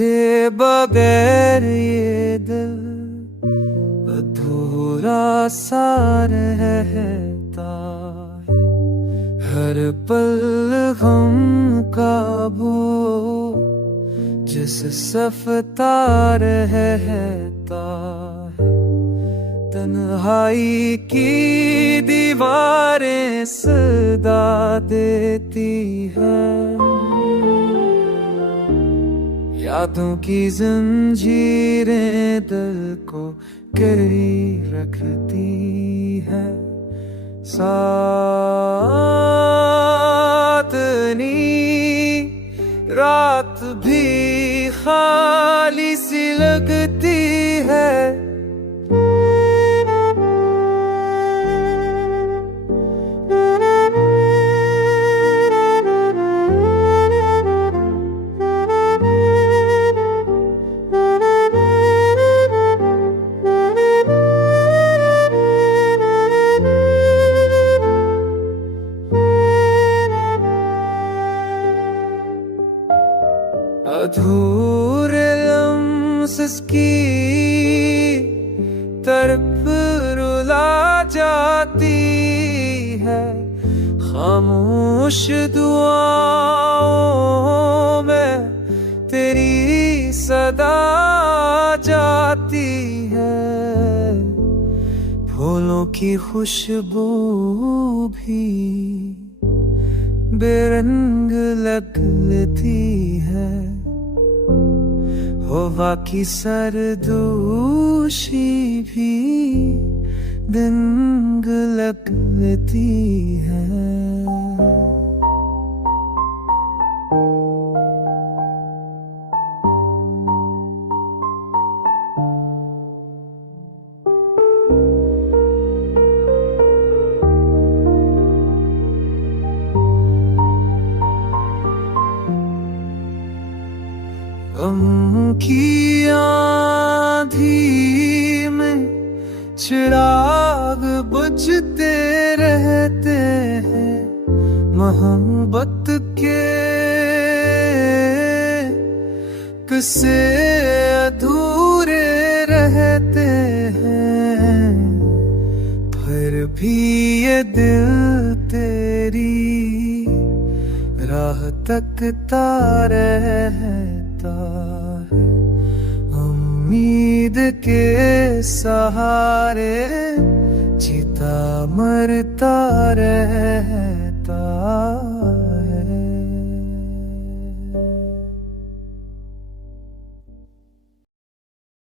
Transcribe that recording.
तेरे बगैर ये दिल अधूरा सा रहता है। हर पल गम का बोझ जिस सफता रहता है। तन्हाई की दीवारें सदा देती हैं, यादों की जंजीरें दिल को करी रखती है। सातनी रात भी खाली सी लगती है। अधूरे लम्स की तरफ रुला जाती है। खामोश दुआओं में तेरी सदा जाती है। फूलों की खुशबू भी बेरंग लगती है। हवा की सरदोशी भी दंग लगती है। गम की आंधी में चिराग बुझते रहते हैं। मोहब्बत के किस्से अधूरे रहते हैं। फिर भी ये दिल तेरी राह तकता रहता है। उम्मीद के सहारे जीता मरता रहता है।